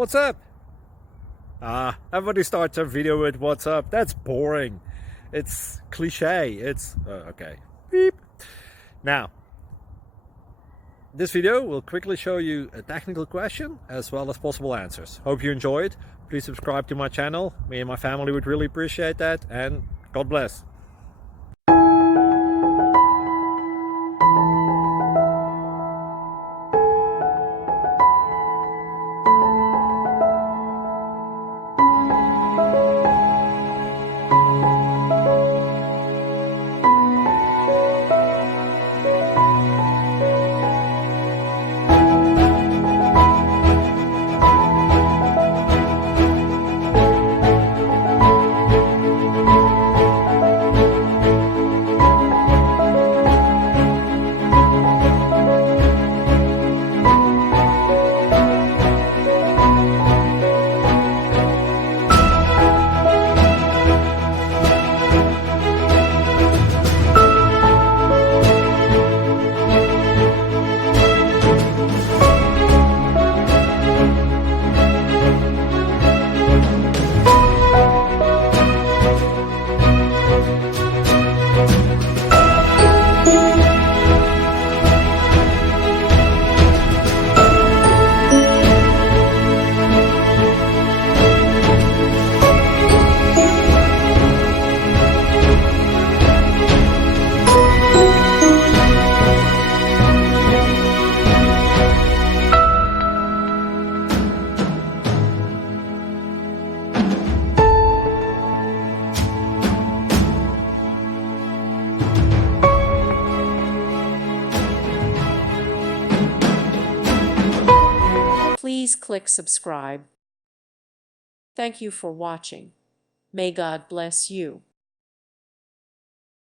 What's up? Everybody starts a video with what's up. That's boring. It's cliche. It's okay. Beep. Now, this video will quickly show you a technical question as well as possible answers. Hope you enjoyed. Please subscribe to my channel. Me and my family would really appreciate that, and God bless. Please click subscribe. Thank you for watching. May God bless you.